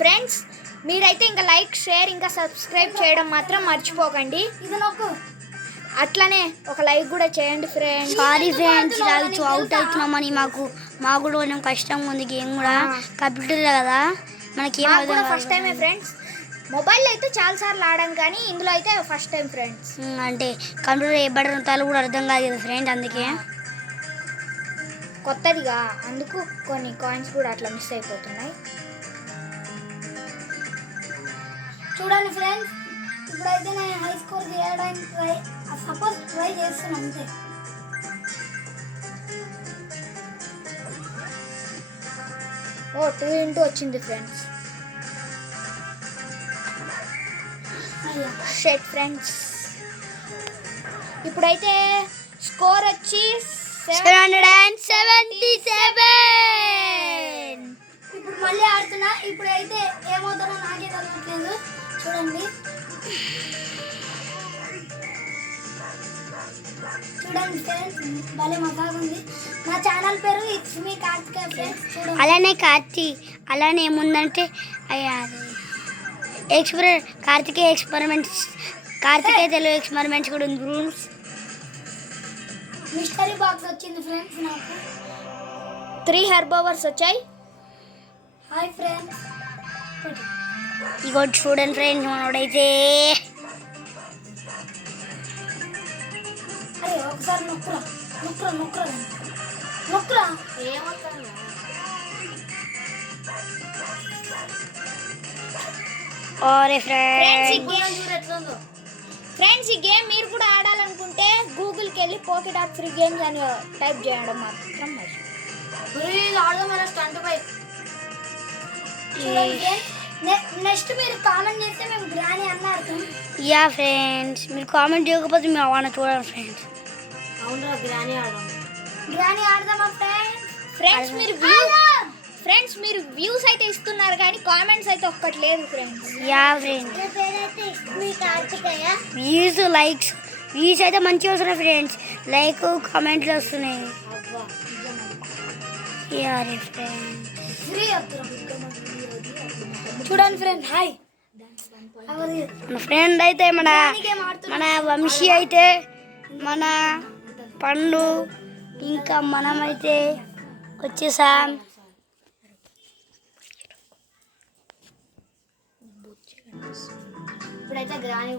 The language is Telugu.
ఫ్రెండ్స్ మీరైతే ఇంకా లైక్ షేర్ ఇంకా సబ్స్క్రైబ్ చేయడం మాత్రం మర్చిపోకండి. అట్లనే ఒక లైక్ కూడా చేయండి ఫ్రెండ్స్. సారీ ఫ్రెండ్స్, అవుట్ అవుతున్నామని మాకు కూడా కొంచెం కష్టంగా ఉంది. గేమ్ కూడా కంప్యూటర్ కదా మనకి ఫస్ట్ టైమే ఫ్రెండ్స్. మొబైల్లో అయితే చాలాసార్లు ఆడాం కానీ ఇందులో అయితే ఫస్ట్ టైం ఫ్రెండ్స్. అంటే కంప్యూటర్ ఏ బటన్ నొక్కాలో కూడా అర్థం కాదు కదా ఫ్రెండ్స్, అందుకే కొత్తదిగా అందుకు కొన్ని కాయిన్స్ కూడా అట్లా మిస్ అయిపోతున్నాయి. చూడండి ఫ్రెండ్స్, ఇప్పుడైతే నేను హై స్కోర్ చేయడానికి ట్రై చేస్తున్నాను అంతే. ఓ 2 into వచ్చింది ఫ్రెండ్స్. షెట్ ఫ్రెండ్స్, ఇప్పుడైతే స్కోర్ వచ్చి 777. ఇప్పుడు మళ్ళీ ఆడుతున్నా. ఇప్పుడైతే ఏమవుతారో నాకే తెలియట్లేదు. చూడండి ఫ్రెండ్స్, భలే మజాగా ఉంది. నా ఛానల్ పేరు ఇట్స్ మీ కార్తికేయ ఫ్రెండ్స్. చూడండి అలానే అలానే ఏముందంటే కార్తికేయ ఎక్స్పెరిమెంట్స్, కార్తికేయ తెలుగు ఎక్స్పెరిమెంట్స్ కూడా ఉంది రూల్స్. మిస్టరీ బాక్స్ వచ్చింది ఫ్రెండ్స్. నాకు 3 హెర్బవర్స్ వచ్చాయి. హాయ్ ఫ్రెండ్స్, ఇగో చూడండి ఫ్రెండ్స్, మనోడైతే అరే ఒకసారి నొక్కురా. ఫ్రెండ్స్ ఈ గేమ్ మీరు కూడా ఆడాలనుకుంటే గూగుల్కి వెళ్ళి Poké.free games అని టైప్ చేయడం మాత్రం నెక్స్ట్ మీరు కామెంట్ చేస్తే మేము గ్రానీ అన్నారు. యా ఫ్రెండ్స్, మీరు కామెంట్ చేయకపోతే మేము అవన్నీ చూడండి ఫ్రెండ్స్. గ్రానీ ఆడదామా ఫ్రెండ్స్? మీరు వ్యూస్ అయితే ఇస్తున్నారు కానీ కామెంట్స్ అయితే ఒక్కటి లేదు ఫ్రెండ్స్. యా ఫ్రెండ్స్, వ్యూస్ అయితే మంచిగా వస్తున్నాయి ఫ్రెండ్స్. లైక్ కామెంట్లు వస్తున్నాయి. యా ఫ్రెండ్స్, చూడండి ఫ్రెండ్స్. హాయ్, మన ఫ్రెండ్ అయితే మన వంశీ అయితే, మన పండు ఇంకా మనమైతే వచ్చేసాం. ఇప్పుడైతే గ్రానీ